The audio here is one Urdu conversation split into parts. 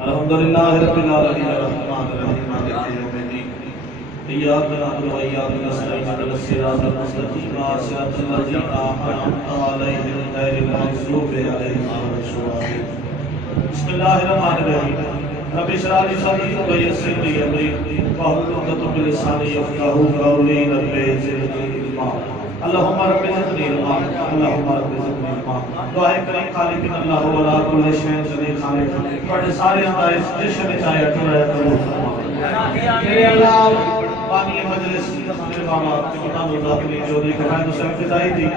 الحمدللہ رب العالمین الرحمن الرحیم مالک یوم الدین ایاک نعبد و ایاک نستعین اهدنا الصراط المستقیم صراط الذین انعمت علیہم غیر المغضوب علیہم ولا الضالین بسم اللہ الرحمن الرحیم رب اشرح لي صدری ويسر لي امری واحلل عقدۃ من لسانی یفقهوا قولی رب زدنی علما اللہم رب زدنی علما اللہم رب زدنی علما دعائے کریں خالق اللہ ولا کل شیء قدیر خالق بڑے سارے انداز جشن چاہے اٹھایا کرو میرے اللہ پانی مجلس میرے بابا کے کتاب الداخلی جو دی کہا تو سب فضائی تھی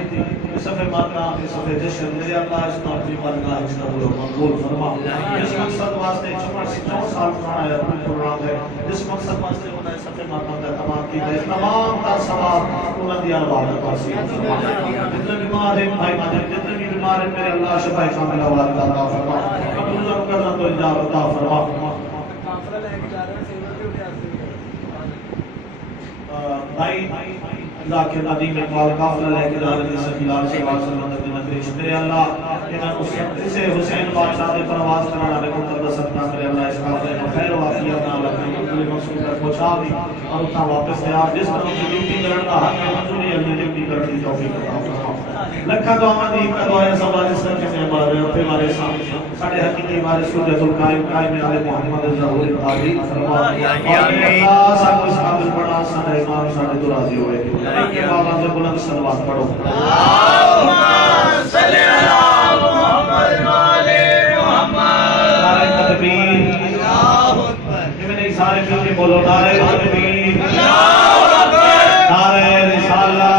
صفحہ ماتنا صفحہ جشن میرے اللہ اس کو اپنی بارگاہ اس کا مقبول فرما جس مقصد واسطے 64 سال پرانا ہے پروگرام ہے جس مقصد واسطے بنائے صفحہ ماتنا کا تمام کی ہے تمام کا ثواب انہاں دی عبادت واسطے جتنے بیمار ہیں بھائی ماجد جتنے بھی بیمار ہیں میرے اللہ شفا کامل اولاد عطا فرما قبول کرنا تو اجابت عطا فرما بھائی ذاکر ندیم اقبال قافلہ لے کے جا رہے ہیں صلی اللہ علیہ وسلم میرے اللہ اسے حسین بادشاہ نے پرواز کرانا لے مقدس اپنا میرے اللہ اس قافلے کو خیر و عافیت نہ لگنے منزل مقصود تک پہنچا بھی اور اتنا واپس سے آپ جس طرح کی ڈیوٹی کرنا حق میں منظوری اپنی ڈیوٹی کرنی توفیق عطا فرما لکھا تو آمدی کا دعائے سوال اس طرح سے ہمارے اپنے ہمارے سامنے ساڑھے حقیقی ہمارے سورت القائم قائم آل محمد ظہور تعلیم فرما اور اللہ سب اس قابل بڑا ساڑھے امام ساڑھے تو راضی ہوئے کہ بابا سے بلند سلوات پڑھو اللہم صلی علی محمد وآلِ محمد نعرہ تکبیر اللہ اکبر یہ میں نہیں سارے مل کے بولو نعرہ تکبیر اللہ اکبر نعرہ رسالہ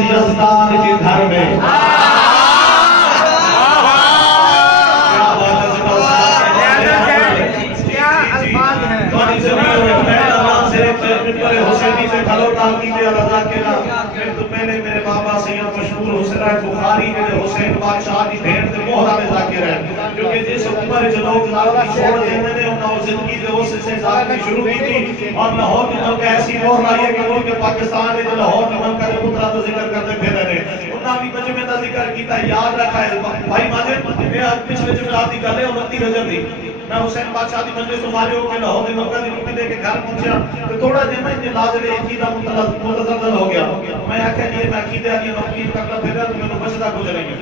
یزدان کے گھر میں کیا الفاظ ہیں تمہاری زمین میں پہلا نام سے حسینی سے کھلو تاکی دے رضا کے نام پھر تو پہلے میرے بابا سید مشہور حسین بخاری کے حسین بادشاہ دی بھیڑ سے موہرہ میں ذاکر ہے کیونکہ جس عمر جو لوگ لاغی چھوڑ دینے نے انہوں نے زندگی دے اس سے ذاکر شروع کی تھی اور لاہور کی ملک ایسی مہر لائی ہے کہ ملک پاکستان نے جو لاہور کی ملک کا پترہ تو ذکر کرتے پھر رہے انہوں نے بھی مجمع کا ذکر کیتا یاد رکھا ہے بھائی ماجد میں پچھلے جمعاتی کر لے 29 رجب دی میں حسین بادشاہ دی مجلس تمہارے ہو کے لاہور دی ملکہ دی رکھنے دے کے گھر پہنچیا تو تھوڑا جمعہ انجھے نازل عقیدہ متزلزل ہو گیا میں آکھا یہ میں عقیدہ کی نوکیر کرنا پھر رہا تو میں نے بچتا گزریں گے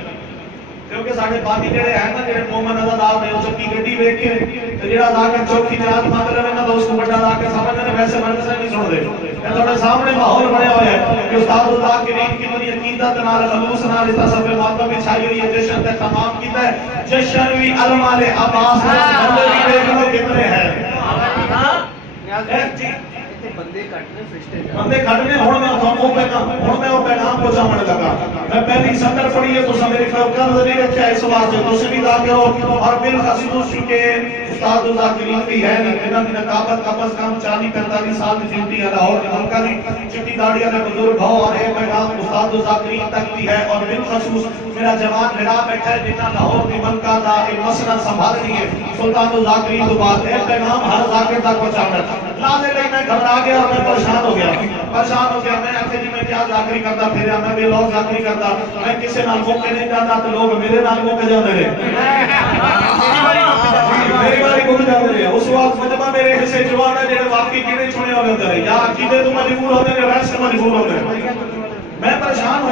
کیونکہ ساڑھے باقی جڑے ہیں نا جڑے مومن نظر آؤ نے اسے کی گڈی ویکھے تو جڑا ذاکر چوکی جہاد مانگ رہے نا تو اس کو بڑا ذاکر سامنے نے ویسے مرکز نہیں سن دے یہ تھوڑے سامنے ماحول بنے ہوئے ہیں کہ استاد اللہ کی رین کی بنی عقیدت نال خلوص نال تصف ماتم بچھائی ہوئی ہے جشن تے تمام کیتا ہے جشن وی علمال عباس بندے بھی دیکھو کتنے ہیں بندے کھٹنے ہون میں وہ پیغام پہنچانے لگا میں پہلی سطر پڑھی ہے تو سب میری فوقہ نظر نہیں رکھا اس واسطے تو سے بھی ذاکر ہو اور بالخصوص چونکہ استاد الذاکرین بھی ہے انہوں نے نقابت کم از کم 40-45 سال کی ڈیوٹی ہے لاہور کے ملکہ کی چٹی داڑھی والے بزرگ ہو اور ایک پیغام استاد الذاکرین تک بھی ہے اور بالخصوص میرا جوان میرا بیٹھا ہے جتنا لاہور کے ملکہ کا ایک مسئلہ سنبھال رہی ہے سلطان الذاکرین تو بات ہے پیغام ہر ذاکر تک پہنچانا لازے لئی میں گھبرا گیا اور میں پریشان ہو گیا میں آخر جی میں کیا ذاکری کرتا پھر میں بھی لوگ ذاکری کرتا میں کسی نال موقع نہیں جاتا تو لوگ میرے نال موقع جاتے رہے میری باری کو جاتے رہے اس وقت مجمع میرے حصے جوان ہے جنہیں واقعی کیڑے چھوڑے ہونے ہوتے رہے یا عقیدے تو مجبور ہوتے رہے ویسے مجبور ہوتے رہے میں پریشان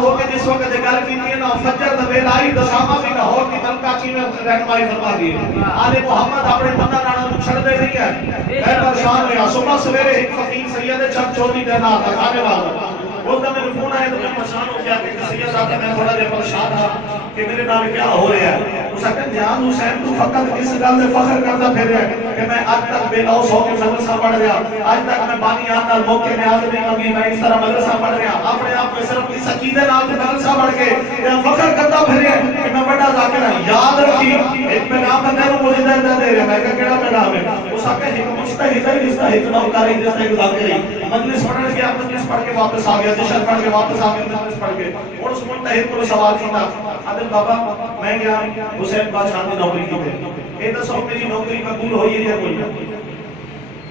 ہو کے جس وقت گل کی نا فجر دبیل آئی دسامہ بھی لاہور کی ملکہ کی میں رہنمائی فرما دی آل محمد اپنے بندہ نانا تو چھڑ دے نہیں ہے میں پریشان ہوا صبح سویرے ایک فقیر سید چند چودی دینا آتا کھانے والا اس دا میرے فون آئے تو میں پریشان ہو گیا کہ سید آتا میں تھوڑا دے پریشان تھا کہ میرے نام کیا ہو رہا ہے اس کا نیاز حسین تو فقط اس گل میں فخر کرتا پھر ہے کہ میں آج تک بے لوس ہو کے مدرسہ پڑھ گیا، آج تک میں بانیان نال موقع نیاز نہیں مانگی، میں اس طرح مدرسہ پڑھ گیا، اپنے آپ میں صرف اس عقیدے نال مدرسہ پڑھ کے فخر کرتا پھر ہے کہ میں بڑا ذاکر ہوں۔ یاد رکھی ایک پیغام میں تینوں مجھے دے رہے ہیں، میں کہا کیڑا پیغام ہے؟ اس کا کہ ایک مجتہد ہے جس کا ایک نوکاری جس کا ایک ذاکر ہے، مجلس پڑھنے گیا، مجلس پڑھ کے واپس آ گیا، جشن پڑھ کے واپس آ گیا، مجلس پڑھ کے اور اس مجتہد کو سوال کیا عادل بابا میں گیا حسین بادشاہ کی نوکری کی تھی، یہ دسو میری نوکری قبول ہوئی ہے یا کوئی؟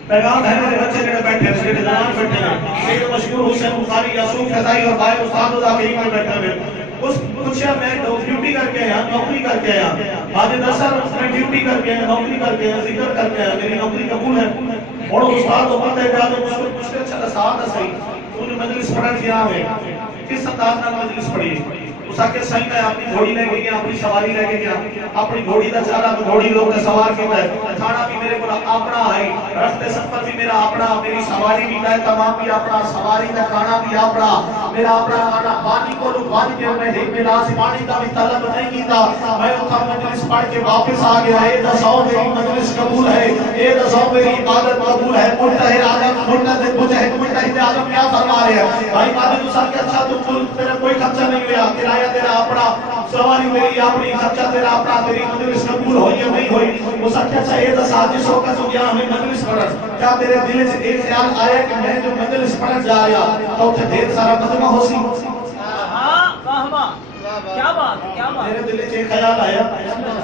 پیغام ہے میرے بچے جڑے بیٹھے ہیں، میرے جوان بیٹھے ہیں، ایک مشہور حسین بخاری یاسوف فضائی اور باہر استاد ذاکرین میں بیٹھے ہیں، اس پوچھا میں ڈیوٹی کر کے آیا، نوکری کر کے آیا، حاجی دسر میں ڈیوٹی کر کے آیا، نوکری کر کے آیا، ذکر کر کے آیا، میری نوکری قبول ہے؟ اور استاد ہوتا ہے جاتے مجھ کو پوچھتے اچھا ساتھ ہے صحیح تو نے مجلس پڑھن کیا ہے کس انداز نال مجلس پڑھی؟ اس آکے صحیح میں اپنی گھوڑی لے کے گیا، اپنی سواری لے کے گیا، اپنی گھوڑی دا چالا گھوڑی لوگ نے سوار کیا ہے، کھانا بھی میرے کو اپنا ہے، رفتے سفر بھی میرا اپنا، میری سواری بھی کا تمام بھی اپنا، سواری کا کھانا بھی اپنا، میرا اپنا کھانا، پانی کو لوگ پانی کے میں ایک گلاس پانی کا بھی طلب نہیں کیتا، میں اتھا مجلس پڑھ کے واپس آ گیا، اے دسو میری مجلس قبول ہے، اے دسو میری عبادت قبول ہے۔ مجتہد اعظم کیا فرما رہے ہیں؟ بھائی ماجد صاحب کہ اچھا تو تیرا کوئی خرچہ نہیں ہوا، کرایہ تیرا اپنا، سواری میری اپنی، خرچہ تیرا اپنا، تیری مجلس قبول ہوئی یا نہیں ہوئی؟ وہ سب کہ اچھا یہ دس آج سو کا تو کیا ہمیں مجلس پڑھن، کیا تیرے دل سے ایک خیال آیا کہ میں جو مجلس پڑھن جا رہا تو اتنے ڈھیر سارا مجمع ہو سی؟ کیا بات کیا بات میرے دل سے خیال آیا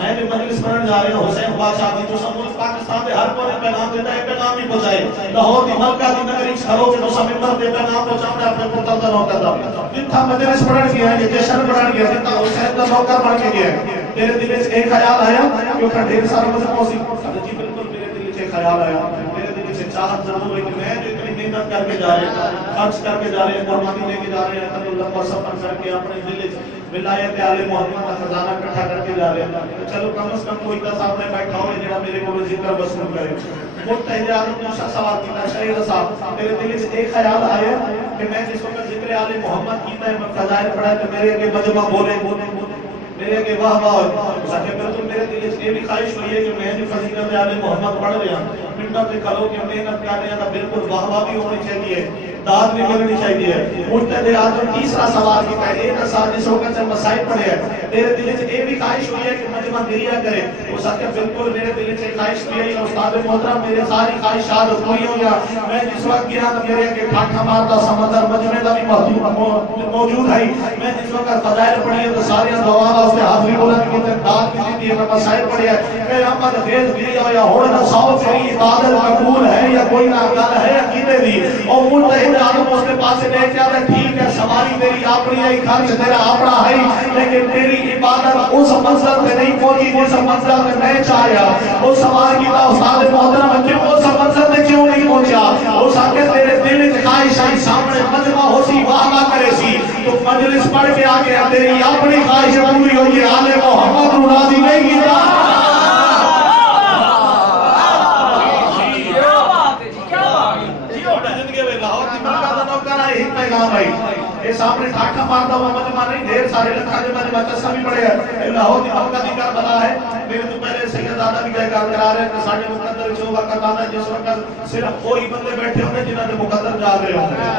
میں بھی مجلس پڑھن جا رہا ہوں، حسین بادشاہ کی تو سب ملک پاکستان میں ہر کونے پیغام دیتا ہے، پیغام ہی پہنچائے، لاہور کی ملکہ کی نگری کھڑو کے تو سب ممبر دے پیغام پہنچاؤں اپنے پتر دا نوکر دا، جتھا مجلس پڑھن گیا ہے، جشن پڑھن گیا ہے، جتھا حسین دا نوکر بن کے گیا ہے، میرے دل سے ایک خیال آیا کہ اتنا ڈھیر سارا مجمع ہو سی؟ جی بالکل میرے دل سے خیال آیا، میرے دل سے چاہت ضرور ہے کہ میں جو اتنی محنت کر کے جا رہے ہیں، خرچ کر کے جا رہے ہیں، قربانی لے کے جا رہے ہیں، اتنا لمبا سفر کر کے اپنے دل سے ولایت آل محمد کا خزانہ اکٹھا کر کے جا رہے ہیں، چلو کم از کم کوئی تا سامنے بیٹھا ہو جڑا میرے کو ذکر وصول کرے۔ مجتہد اعظم نے سوال کیا شہید صاحب میرے دل سے ایک خیال آیا کہ میں جس وقت ذکر آل محمد کیتا ہے، میں فضائل پڑھا تو میرے کے مجمع بولے میرے کے واہ واہ سکے پر تو میرے دل سے یہ بھی خواہش ہوئی ہے کہ میں جو فضیلت آل محمد پڑھ رہا ہوں، منبر پہ کھڑو کے محنت کر رہے ہیں، بالکل واہ واہ بھی ہونی چاہیے، داد بھی ملنی چاہیے۔ مجتہد اعظم تیسرا سوال کی ہے، ایک سازش ہو کر چند مسائل پڑھے ہیں، میرے دل سے یہ بھی خواہش ہوئی ہے کہ مجمع گریہ کرے، وہ سکے بالکل میرے دل سے خواہش ہوئی ہے کہ استاد محترم میرے ساری خواہشات پوری ہو گیا، میں جس وقت گیا تو میرے کے ٹھاٹھا مارتا سمندر مجمع کا بھی موجود ہے، میں جس وقت فضائل پڑھی ہے تو ساری دعا اس سے حاضری بلند کی تعداد کی دی ہے، مسائل پڑھے ہیں کہ احمد خیز گریہ یا ہوڑنا ساؤ تیری عبادت قبول ہے یا کوئی نہ گل ہے عقیدے دی، اور مجتہد اعظم اس کے پاس لے کے آتا ٹھیک ہے سواری تیری اپنی ہے، خرچ تیرا اپنا ہے، لیکن تیری عبادت اس منزل پہ نہیں پہنچی جس منزل میں میں چاہیا، وہ سوال کی تھا استاد محترم کیوں اس منزل پہ کیوں نہیں پہنچا؟ وہ ساکے تیرے دل کی خواہش آئی سامنے مجمع ہو سی واہ واہ کرے سی، تو مجلس پڑھ کے آ گیا تیری اپنی خواہش پوری ہوئی، آل محمد رو راضی نہیں کیتا۔ یہ سامنے ٹھاٹھا مارتا ہوا مجمع نہیں، ڈھیر سارے لکھا جو مجمع چسا بھی پڑے ہیں، لاہور کی ملکہ دی کربلا ہے، میرے تو پہلے سید دادا بھی کہہ کرا رہے ہیں، ساڑھے مقدر جو وقت آنا ہے جس وقت صرف وہی بندے بیٹھے ہوں گے جنہوں نے مقدر جا رہے ہوں گے،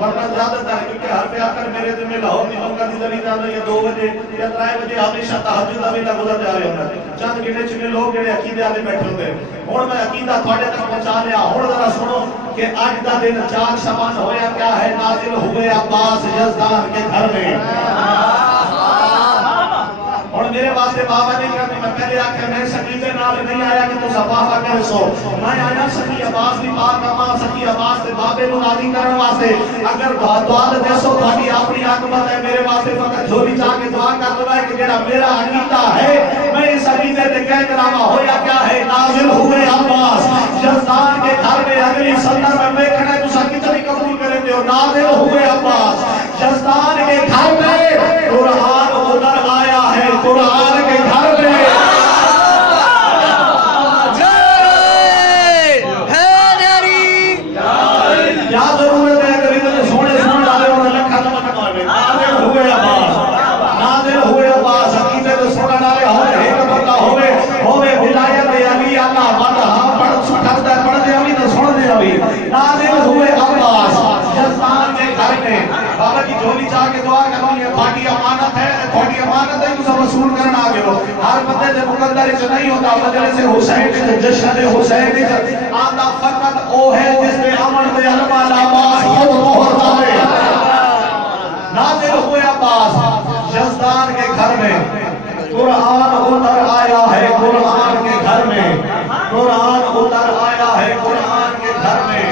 ورنہ زیادہ تر کیونکہ ہر پہ آکر میرے دن میں لاہور کی ملکہ دی دلی جانا یا 2 بجے یا 3 بجے ہمیشہ تحجد دا ویلا گزر جا رہے ہوں گے، چند گنے چنے لوگ جڑے عقیدے والے بیٹھے ہوتے ہیں، ہن میں عقیدہ تھوڑے تک پہنچا لیا، ہن ذرا سنو کہ آج دا دن 4 شعبان ہویا کیا ہے، نازل ہوئے عباس یزدان کے گھر میں، اور میرے واسطے بابا نہیں کرنے، میں پہلے آکھے میں سکیتے نال نہیں آیا کہ تو صفاحہ کر سو، میں آیا سکی عباس دی پاک اما سکی عباس دے بابے نو راضی کرنے واسطے، اگر دعا دے سو تھوڑی اپنی عاقبت ہے، میرے واسطے فقط جھولی چاہ کے دعا کر دو ہے کہ جڑا میرا عقیدہ ہے میں اس عقیدے تے کہہ کراما ہویا کیا ہے، نازل ہوئے عباس یزدان کے گھر میں، اگلی سندر میں دیکھنا ہے تو کتنی قبول کریں دے، نازل ہوئے عباس یزدان کے گھر میں، قرآن ادھر آیا ہے، قرآن کے گھر میں کیا ضرورت ہے کہ اتنے سونے سن ڈالے اور لکھا نمک مارے، نازل ہوئے عباس عقیدے تو کی جھولی چاہ کے دعا کرنی ہے تھوڑی امانت ہے تھوڑی امانت ہے تسا وصول کرنا آگے ہو ہر بندے دے مقدر وچ نہیں ہوتا مجلس حسین دے جشن حسین دے آندا فقط او ہے جس نے امن دے علما لباس خود مہر لاوے نازل ہوئے عباس یزدان کے گھر میں قرآن اتر آیا ہے قرآن کے گھر میں قرآن اتر آیا ہے قرآن کے گھر میں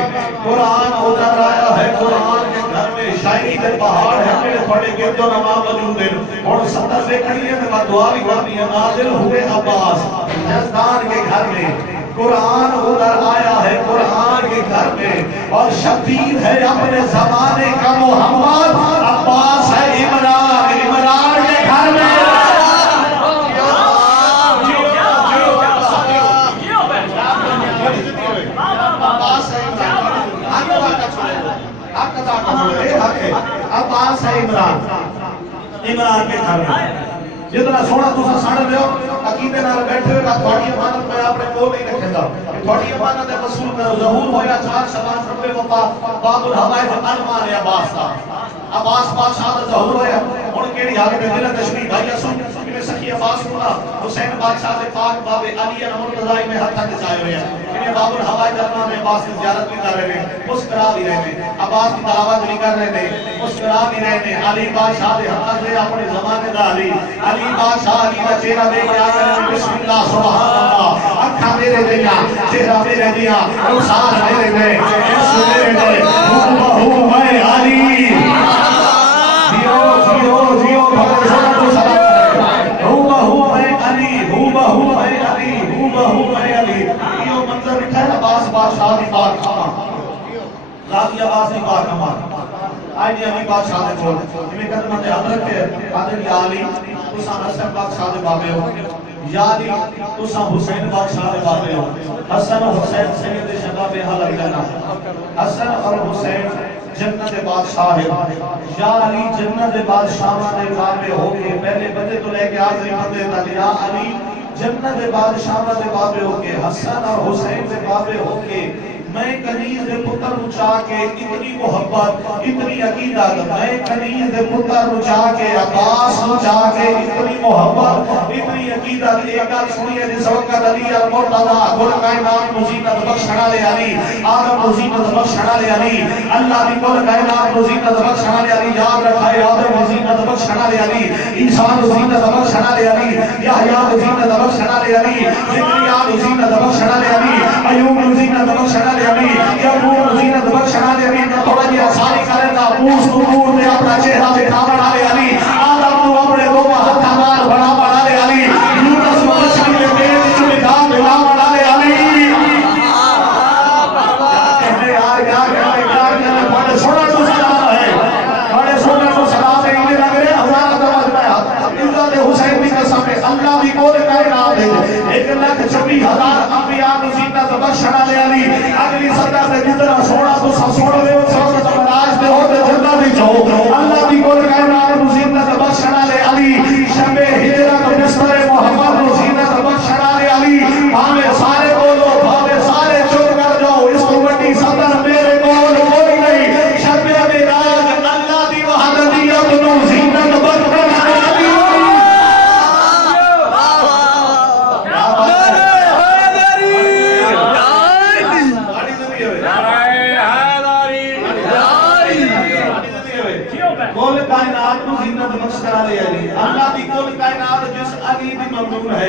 قرآن اتر آیا ہے قرآن کے گھر میں شاعری کے پہاڑ ہے میرے تھوڑے گرد و نما موجود ہیں اور ستر سے کھڑی ہے میں دعا بھی کرنی ہے نازل ہوئے عباس یزدان کے گھر میں قرآن اتر آیا ہے قرآن کے گھر میں اور شبیر ہے اپنے زمانے کا محمد عباس ہے عمران عمران کے گھر میں عباس ہے عمران عمران کے گھر میں جتنا سونا تسا سن لو عقیدے نال بیٹھے ہوئے گا تھوڑی امانت میں اپنے کول نہیں رکھے گا تھوڑی امانت ہے وصول کرو ظہور ہویا 4 شبان رب وفا باب الحوائج انوار عباس کا عباس بادشاہ دا ظہور ہویا ہن کیڑی حالت میں دل تشبیہ بھائی سن کہ سخی عباس کو حسین بادشاہ دے پاک باب علی مرتضی میں ہاتھ تک چائے ہوئے ہیں کہ باب الحوائج انوار میں عباس کی زیارت بھی کر رہے ہیں مسکرا بھی رہے ہیں عباس کی تلاوت بھی کر رہے ہیں مسکرا بھی رہے ہیں علی بادشاہ دے ہاتھ سے اپنے زمانے دا علی بادشاہ علی کا چہرہ دیکھ کے آگے بسم اللہ سبحان اللہ اکھا میرے دیا چہرہ میرے دیا رخسار میرے دے عرص میرے دے بہو میں علی جیو جیو جیو بھگت سونا تو سلام بہو میں علی بہو میں علی بہو میں علی یہ منظر لکھا ہے عباس بادشاہ دی پاک خاما غازی عباس دی پاک خاما آئی علی بادشاہ دے بول ہمیں قدمہ دے حضرت کے عادل یا علی تسا حسن بادشاہ دے بابے ہو یا علی تسا حسین بادشاہ دے بابے ہو حسن و حسین سید شباب حلق جنہ حسن اور حسین جنت بادشاہ ہے یا علی جنت بادشاہ دے بابے ہو کے پہلے بندے تو لے کے آخری بندے تک یا علی جنت بادشاہ دے بابے ہو کے حسن اور حسین دے بابے ہو کے میں کنیز دے پتر نچا کے اتنی محبت اتنی عقیدت میں کنیز دے پتر نچا کے عباس نچا کے اتنی محبت اتنی عقیدت ایک گل سنیے جس وقت علی المرتضی گل کائنات مزینت بخشنا لے علی آدم مزینت بخشنا لے علی اللہ بھی گل کائنات مزینت بخشنا لے علی یاد رکھا ہے آدم مزینت بخشنا لے علی عیسیٰ مزینت بخشنا لے علی یحییٰ مزینت بخشنا لے علی زکریا مزینت بخشنا لے علی ایوب مزینت بخشنا لے علی یعقوب زینت بخشنا لے علی تھوڑا جی آسانی کرے گا پوس نور نے اپنا چہرہ دکھا بنا لے علی آدم کو اپنے دو ہاتھ ہمار بنا لے علی یونس بخشن کے پیٹ سے نکال بنا لے علی کہنے یار کہنے بڑے سونا تو سلام ہے بڑے سونا تو سلام ہے انہیں لگ رہے ہزار دواز میں عزت حسین بھی قسم ہے اللہ بھی کول کائنات ہے 1,26,000 انبیاء زینت بخشنا لے علی اگلی صدر سے جتنا سونا تو سونا دے سونا تو راج دے ہوتے جنہ بھی جو اللہ بھی کول کائنات زینت بخشنا لے علی شب ہجرت مصر محمد زینت بخشنا لے علی ہمیں سارے بولو ہمیں سارے چپ کر جاؤ اس کو بڑی صدر میرے کول کوئی نہیں شب معراج اللہ دی وحدانیت نو زینت بخشنا لے علی کل کائنات کو زینت بخش کرا لے علی اللہ دی کل کائنات جس علی دی ممنون ہے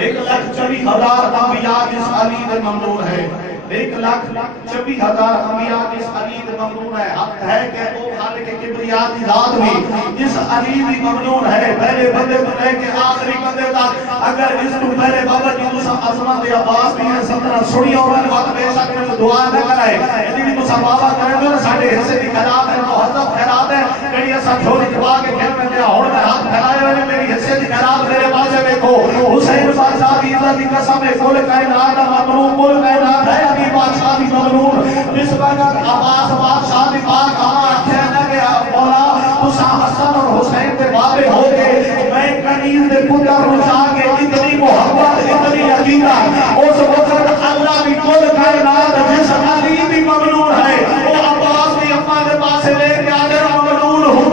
1,24,000 انبیاء جس علی دی ممنون ہے 1,24,000 انبیاء جس علی دی ممنون ہے حق ہے کہ وہ خالق کبریا دی ذات بھی جس علی دی ممنون ہے پہلے بندے کو لے کے آخری بندے تک اگر اس کو پہلے بابا جی تو سب عظمت عباس بھی ہے سندرہ سڑی اور بات بے شک میں دعا نہ کرائے یعنی بھی تو سب بابا کریں گے ساڑھے حصے کی خیرات ہے محضب خیرات ہے کڑی ایسا چھوڑی جبا کے کھیل میں دیا ہوڑ میں ہاتھ پھیلائے ہوئے میری حصے کی خیرات میرے بازے میں کو حسین بادشاہ دی عزت کی قسم ہے کل کائنات ممنون کل کائنات ہے علی بادشاہ دی ممنون جس وقت عباس بادشاہ دی پاک آمان کہنا کہ مولا تو حسن اور حسین کے بابے ہو گئے میں کنیز دے پتر رچا کے اتنی محبت اتنی عقیدت اس وقت اللہ بھی کل کائنات جس علی بھی ممنون ہے وہ عباس دی اپنا دے پاس لے کے آگے ممنون ہو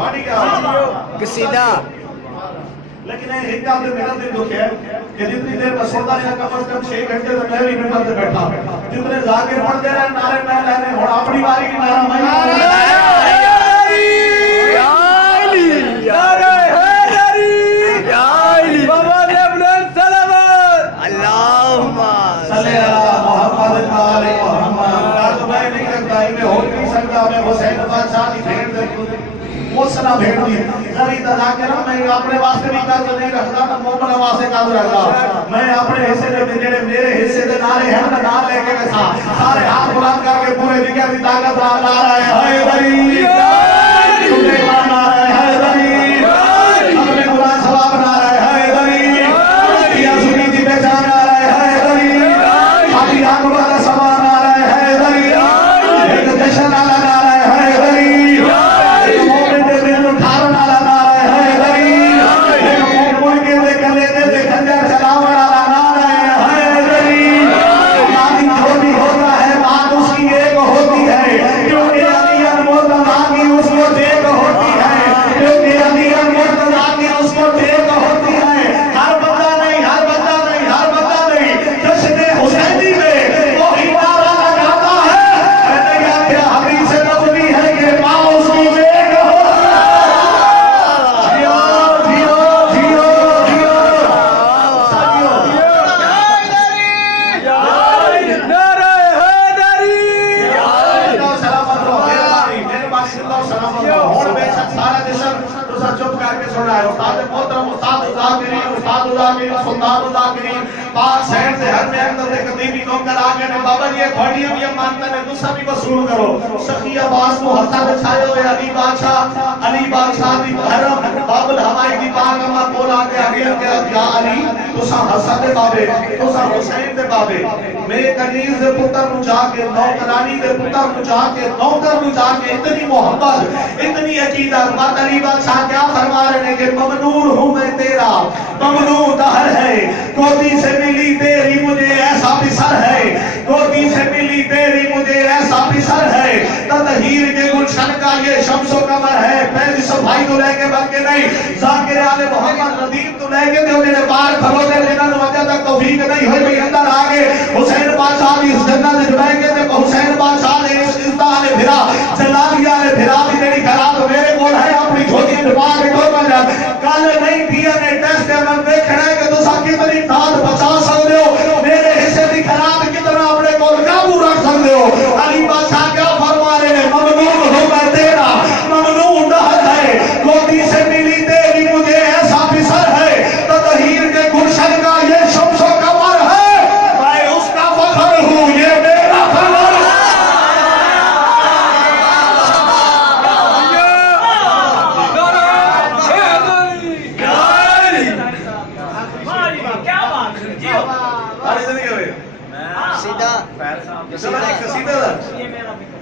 بانی کیا قصیدہ لیکن ایک گل تے میرا دل دکھ ہے کہ جتنی دیر مسودہ نے کم از کم 6 گھنٹے تک میں بھی ممبر تے بیٹھا جتنے ذاکر پڑھتے رہے نعرے میں لینے ہن اپنی باری کی نعرہ میں یا علی نعرہ حیدری یا علی بابا نے اپنے سلامات اللہم صلی اللہ محمد علی محمد کل میں نہیں رکھتا میں ہو نہیں سکتا میں حسین بادشاہ کی بھیڑ دے موسنا بھیڑ دی ذری تذاکرہ میں اپنے واسطے بھی کر نہیں رکھتا نہ مومن واسطے کر رکھتا میں اپنے حصے دے جڑے میرے حصے دے نعرے ہیں نہ نام لے کے ویسا سارے ہاتھ بلند کر کے پورے جگہ دی طاقت لا رہے ہیں حیدری تمہیں مانا رہے ہیں حیدری اپنے قرآن ثواب بنا رہے ہیں حیدری یا سنی دی پہچان آ رہے ہیں حیدری خالی آنکھ والا سامان آ رہے ہیں حیدری ایک جشن آ رہا ہے حیدری سخی عباس کو ہتھا بچھائے ہوئے علی بادشاہ دی حرم باب الہوائی دی پاک اما بولا کے آگے یا علی تسا حسن دے بابے تسا حسین دے بابے میں کنیز دے پتر نو جا کے نوکرانی دے پتر نو جا کے نوکر نو جا کے اتنی محبت اتنی عقیدت بات علی بادشاہ کیا فرما رہے ہیں کہ ممنون ہوں میں تیرا ممنون دہر ہے گودی سے ملی تیری مجھے ایسا بسر ہے گودی سے ملی تیری مجھے ایسا بسر ہے تطہیر کے گلشن کا یہ شمس و قمر ہے پہلی صفائی تو لے کے بلکہ نہیں ذاکر آل محمد ندیم تو لے کے جو میرے بار کھلوتے جنہاں وجہ تک توفیق نہیں ہوئی بھی اندر آگے حسین بادشاہ دی اس جنت جو لے کے حسین بادشاہ نے عزتہ نے بھرا جلالیا نے بھرا بھی میری گھرا تو میرے بول ہے اپنی چھوٹی دماغ کے دو بجر کل نہیں پیا نے ٹیسٹ ہے میں دیکھنا ہے کہ تو سا کتنی داد بچا سکتے ہو میرے حصے دی خراب کتنا اپنے کو قابو رکھ سکتے ہو علی بادشاہ کیا فرما رہے ہیں ممنون ہو میں تیرا ممنون دہر ہے گودی سے ملی تیری مجھے ایسا بسر ہے تطہیر کے گلشن کا یہ شمس و قمر ہے میں اس کا فخر ہوں یہ میرا فخر ہے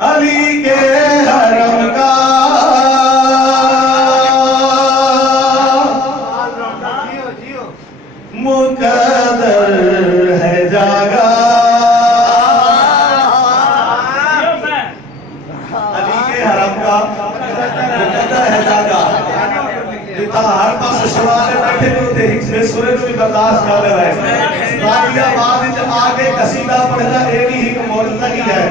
علی کے حرم کا مقدر ہے جاگا علی کے حرم کا مقدر ہے جاگا جتا ہر پاس شوالے بیٹھے ہوتے ہکس میں سورے کو بھی برداشت کر رہے ہیں راجیہ بعد آگے قصیدہ پڑھنا ایک ہی موجودگی ہے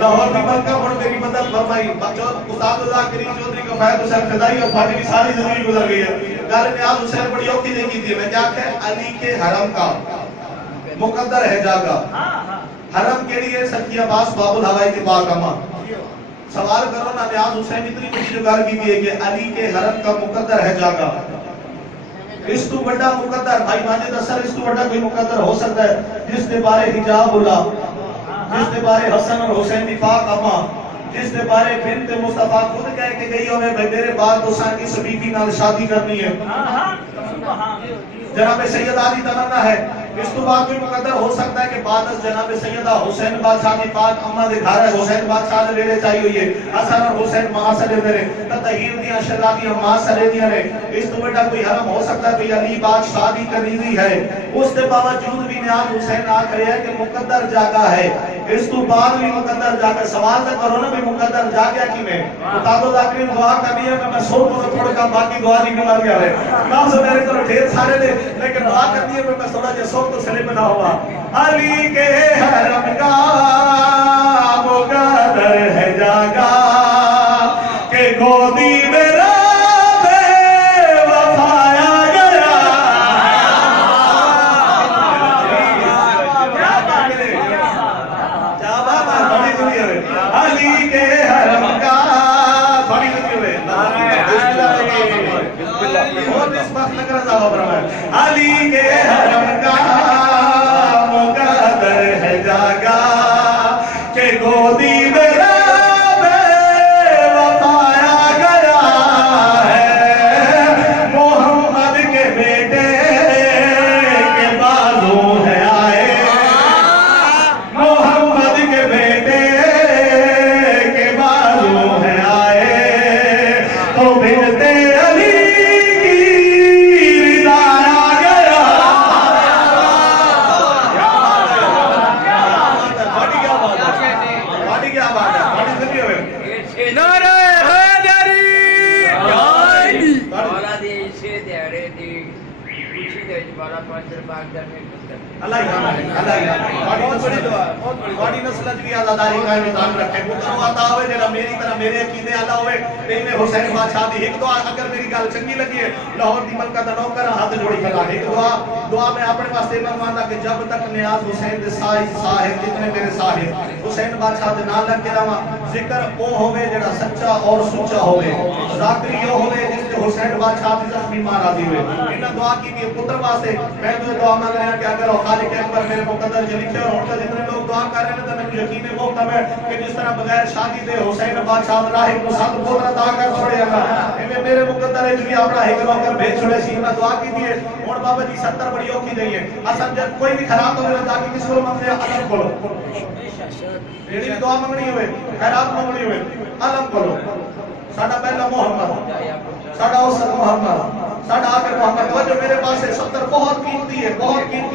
لاہور کی ملکہ پڑھ میری مدد فرمائی استاد اللہ کریم چودھری کا فائد حسین فضائی اور بھاٹی بھی ساری زندگی گزر گئی ہے گال نیاز حسین بڑی اوکی دیکھی تھی میں کیا کہ علی کے حرم کا مقدر ہے جاگا حرم کے لیے سکی عباس باب الہوائی کی پاک اما سوال کرو نا نیاز حسین اتنی کچھ جگار کی بھی ہے کہ علی کے حرم کا مقدر ہے جاگا اس تو بڑا مقدر بھائی ماجد اثر اس تو بڑا کوئی مقدر ہو سکتا ہے جس نے بارے حجاب اللہ جس نے بارے حسن اور حسین دی پاک اما جس نے بارے بنت مصطفیٰ خود کہہ کے گئی ہو میں میرے بعد حسین کی سبیبی نال شادی کرنی ہے جناب سید علی تمنا ہے اس تو بعد کوئی مقدر ہو سکتا ہے کہ بعد از جناب سیدہ حسین بادشاہ کی پاک اما دے گھر ہے حسین بادشاہ نے لینے چاہیے ہوئی ہے حسن اور حسین معاصرے میرے تطہیر دیاں شہزادیاں معاصرے دیاں نے اس تو بیٹا کوئی حرم ہو سکتا ہے کہ علی بادشاہ شادی کرنی ہے اس کے باوجود بھی نیاز حسین آ کرے ہے کہ مقدر جاگا ہے اس تو بعد بھی مقدر جا کے سوال تک کرو نا بھی مقدر جا گیا کی میں مطابق ذاکرین دعا کرنی ہے میں سو کو تھوڑا کام باقی دعا نہیں مار گیا ہے نام سے میرے طرف ڈھیر سارے نے لیکن دعا کرنی ہے میں تھوڑا جے سو تو سلے بنا ہوا علی کے حرم کا مقدر ہے جاگا کہ گودی میں علی کے حرم کا مقدر ہے جاگا کہ گودی میں وفایا گیا ہے محمد کے بیٹے کے بازو ہے آئے محمد کے بیٹے کے بازو ہے آئے تو بنتے علی بڑی نسل بھی آزاداری کا نظام رکھے پتر آتا ہوئے جڑا میری طرح میرے عقیدے اللہ ہوئے میں حسین بادشاہ دی ایک دعا اگر میری گل چنگی لگی ہے لاہور دی ملکہ دا نوکر ہاتھ جوڑی کھڑا ایک دعا میں اپنے واسطے منگوانا کہ جب تک نیاز حسین دے صاحب جتنے میرے صاحب حسین بادشاہ دے نام لگ کے رہا ذکر او ہوئے جڑا سچا اور سچا ہوئے ذاکری او ہوئے جس نے حسین بادشاہ دی زخمی ماں راضی ہوئے انہاں دعا کی کہ پتر واسطے میں تو دعا مانگ رہا کہ اگر خالق اکبر میرے مقدر جو لکھے اور ہوتا جتنے لوگ دعا کر رہے ہیں تو میں یقین محکم ہے کہ جس طرح بغیر شادی دے حسین بادشاہ راہی کو ساتھ پتر عطا کر چھوڑے گا میرے مقدر ہے جو بھی اپنا ایک نوکر بھیج چھوڑے سی انہاں دعا کی دیئے اور بابا جی 70 بڑی اوکھی دئی ہے اصل جب کوئی بھی خراب ہو رہا جا کے کس کو منگنے علم کھولو میری دعا منگنی ہوئے خیرات منگنی ہوئے علم کھولو ساڑھا پہلا محمد ساڑھا اوسط محمد ساڑھا آخر محمد وہ جو میرے پاس ہے 70 بہت قیمتی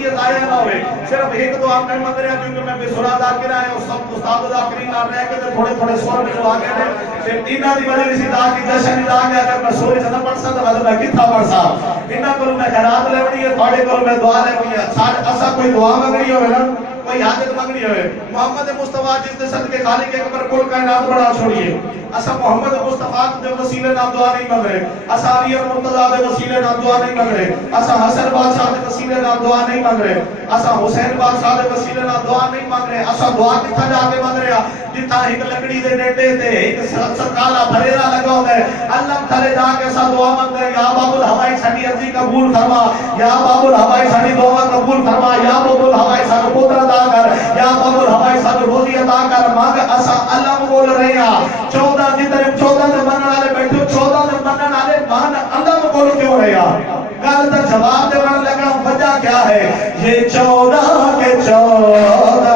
ہے ضائع نہ ہوئے صرف ایک دعا میں منگ رہا کیونکہ میں بے سرا ذاکر آئے اور سب استاد ذاکرین آ رہے ہیں کہ تھوڑے سور میں جو آگے ہیں پھر تینہ دی وجہ اسی دا کی جشن دا گیا اگر میں سوری سے نہ پڑھ سا تو میں کتھا پڑھ سا انہاں کروں میں خیرات لیونی ہے تھوڑے کروں میں دعا لیونی ہے ایسا کوئی دعا منگنی ہوئے نا کوئی حاجت منگنی ہوئے محمد مصطفیٰ جس نے صدقے خالق اکبر کل کائنات بڑا چھوڑیے اسا محمد مصطفیٰ دے وسیلے نام دعا نہیں مانگ رہے اسا علی مرتضیٰ دے وسیلے نام دعا نہیں مانگ رہے اسا حسن بادشاہ دے وسیلے نام دعا نہیں مانگ رہے اسا حسین بادشاہ دے وسیلے نام دعا نہیں مانگ رہے اسا دعا کتھا جا کے مانگ رہے جتھا ایک لکڑی دے ڈیٹے تے ایک سرکالا بھریرا لگا ہوتا ہے اللہ تھلے جا کے اسا دعا مانگ رہے یا باب الہوائی ساڈی عرضی قبول فرما یا باب الہوائی ساڈی دعا قبول فرما یا باب الہوائی ساڈو پتر عطا کر یا باب الہوائی ساڈو روزی عطا کر مانگ اسا اللہ بول رہے ہیں 14 دی طرف 14 دے منن والے بیٹھو 14 دے منن والے مان اللہ بول کیوں رہے ہیں گل دا جواب دینے لگا وجہ کیا ہے یہ 14 کے 14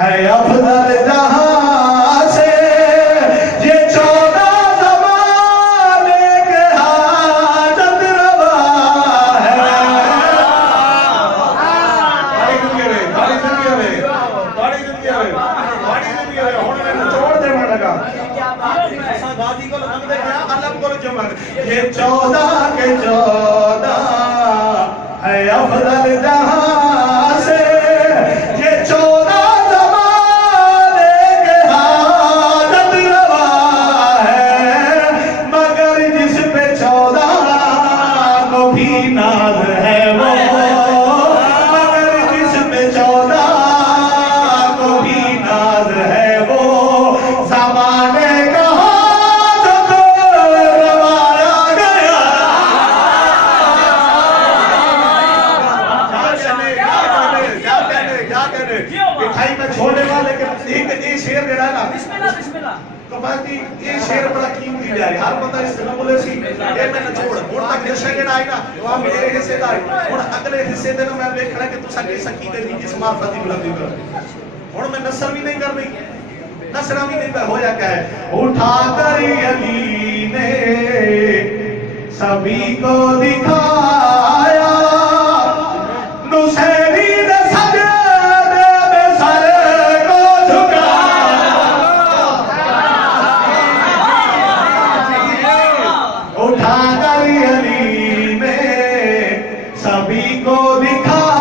ہے افضل جہاں سے یہ 14 زمانے کے حاجت روا ہے بڑی زندگی ہوئے ہونے میں نچوڑ دے میں لگا بازی کو لگن دے گیا علم کو جمع یہ 14 کے 14 ہے افضل جہاں سے یہ 14 زمانے کے حاجت روا ہے مگر جس پہ 14 کو بھی ناز ہے وہ مگر جس پہ 14 کو بھی ناز ہے وہ زمانے کا یہ شیر بڑا قیمتی جا رہا ہے ہر بندہ اس سے بولے سی اے میں نہ چھوڑ اور تک جیسا کہ آئی نا وہ میرے حصے دا اور اگلے حصے دے میں دیکھ رہا کہ تو سکی سکی دے دی جس معرفت دی بلندی کر اور میں نصر بھی نہیں کر رہی نصرہ بھی نہیں کر ہویا کیا ہے اٹھا کر علی نے سبھی کو دکھایا نصیری نے سجدے میں سر نبی کو دکھا